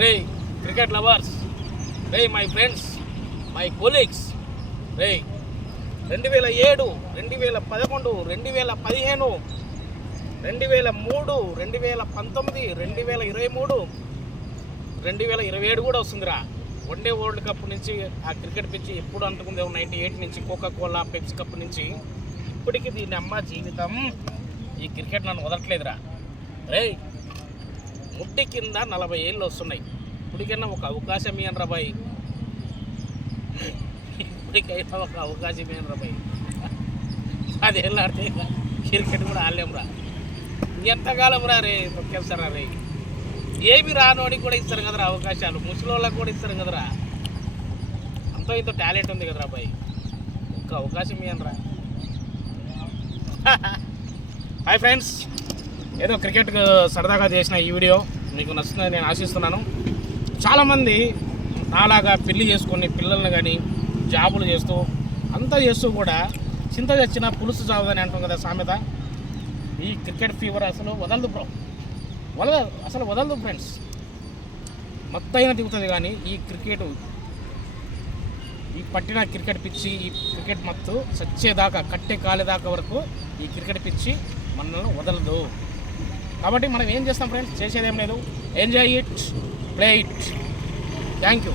Ray cricket lovers, ray my friends, my colleagues, రే 2007, 2011, 2015, 2003, 2019, 2023, 2027 కూడా వస్తుందిరా. One day world cup నుంచి ఆ క్రికెట్ పిచ్చి ఎప్పుడు అంటుకుందే 98 నుంచి కోకా-కోలా పెప్సీ కప్ నుంచి ఇప్పటికీ దీని అమ్మ జీవితం ఈ క్రికెట్ నన్ను వదలట్లేదురా. రే ముట్టి కింద 40 ఏళ్ళు వస్తున్నాయి. ఇప్పటికైనా ఒక అవకాశం ఇవ్వండి బాయ్, ఇప్పటికైనా ఒక అవకాశం ఇవ్వండి బాయ్. 10 ఏళ్ళు ఆడితే క్రికెట్ కూడా ఆడలేమురా. ఎంతకాలం రా రే తొక్కేస్తారా రే. ఏమి రానోడికి కూడా ఇస్తారు కదరా అవకాశాలు, ముసలోళ్ళకి కూడా ఇస్తారు కదరా. అంతో ఇంతో టాలెంట్ ఉంది కదరా బాయ్, ఒక్క అవకాశం ఇవ్వండి రా. హాయ్ ఫ్రెండ్స్, ఏదో క్రికెట్ సరదాగా చేసిన ఈ వీడియో మీకు నచ్చుతుందని నేను ఆశిస్తున్నాను. చాలామంది నాలాగా పెళ్లి చేసుకొని పిల్లల్ని కానీ జాబులు చేస్తూ అంతా చేస్తూ కూడా చింత తెచ్చిన పులుసు చావదని అంటాం కదా సామెత. ఈ క్రికెట్ ఫీవర్ అసలు వదలదు బ్రో, అసలు వదలదు ఫ్రెండ్స్. మొత్తైనా దిగుతుంది కానీ ఈ క్రికెట్, ఈ పట్టిన క్రికెట్ పిచ్చి, ఈ క్రికెట్ మత్తు చచ్చేదాకా, కట్టే కాలేదాకా వరకు ఈ క్రికెట్ పిచ్చి మనల్ని వదలదు. కాబట్టి మనం ఏం చేస్తాం ఫ్రెండ్స్, చేసేదేం లేదు, enjoy it, play it. Thank you.